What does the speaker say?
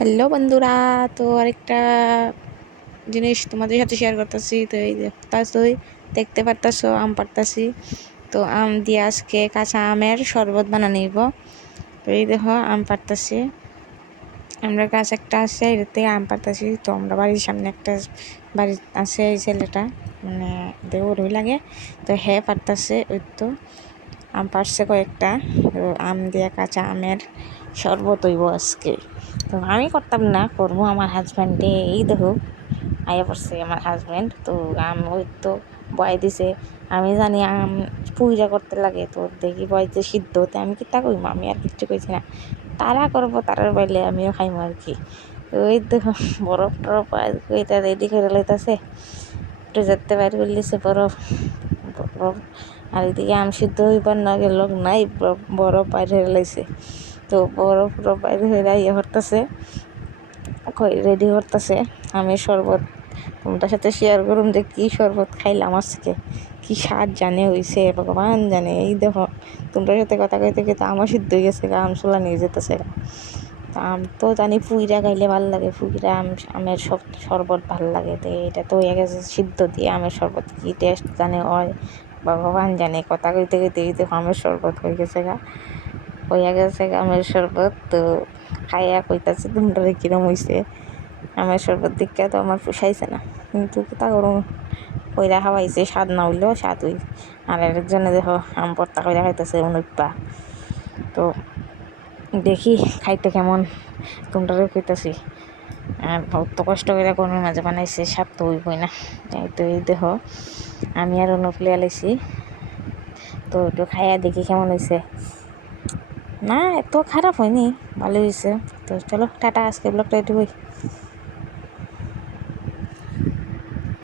Hello বন্ধুরা, তো আরেকটা জিনিস তোমাদের সাথে শেয়ার করতেছি। তো এই দেখতে পারতাছো আম পারতাছি। তো আম দিয়ে আজকে কাঁচা আমের শরবত বানানো নিব। তো এই দেখো আম পারতাছি, আমরা গাছ একটা আছে এর থেকে আম পারতাছি। তো আমরা বাড়ির সামনে একটা বাড়ি আছে, এই ছেলেটা মানে দেউরই লাগে, তো হ্যাঁ পারতাছে। ওই তো আম পারছে কয়েকটা। তো আম দিয়ে কাঁচা আমের শরবত হইব আজকে। তো আমি করতাম না, করবো আমার হাজব্যান্ডে। এই দেখো আয়া পড়ছে আমার হাজব্যান্ড। তো আম ওই তো বয় দিছে। আমি জানি আম পুইরা করতে লাগে, তো দেখি বয়তে সিদ্ধ হতে আমি কিতা কইম, আমি আর কিচ্ছু কইছি না। তারা করবো, তারার বাইলে আমিও খাইমো আর কি। তো ওই দেখো বরফ টরফ এটা রেডি করে লইতাছে, ফ্রিজারতে বাইর করে লিছে বরফ বরফ। আর এদিকে আম সিদ্ধ হইবার না গেল নাই, বরফ বাইর হয়ে লাইছে। তো বরফ বাইর হয়ে ইয়ে করতেছে, রেডি করতেছে আমের শরবত। তোমাদের সাথে শেয়ার করুন যে কী শরবত খাইলাম আজকে, কি স্বাদ জানে হইছে ভগবান জানে। এই দেখো তোমাদের সাথে কথা কইতে কইতে আমার সিদ্ধ হয়ে গেছে, আম চুলা নিয়ে যেতেছে। আম তো জানি পুইরা খাইলে ভাল লাগে, পুইরা আমের শরবত ভাল লাগে। তো এটা তো হয়ে গেছে সিদ্ধ দিয়ে আমের শরবত, কী টেস্ট জানে হয় ভগবান জানে। কথা কইতে কইতে এই দেখো আমের শরবত হইয়া গেছে আমের শরবত। তো খাইয়া কইতাছে তোমরা কিরম হইছে আমের শরবত। দীক্ষা তো আমার পোষাইছে না, কিন্তু তা করুন কইরা খাওয়াইছে, স্বাদ না হইলেও স্বাদ হই। আর একজনে দেখো আম ভর্তা কইরা খাইতেছে অনুপা। তো দেখি খাইতে কেমন, তোমরাও কইতাছি। আর অত কষ্ট করে গরমের মাঝে বানাইছে, স্বাদ তো হইবই না। তো এই দেখো আমি আর অনুপ লিয়া লাইছি। তো একটু খাইয়া দেখি কেমন হয়েছে। না এত খারাপ হয়নি, ভালো হয়েছে। তো চলো টাটা, আজকে ব্লগটা একটু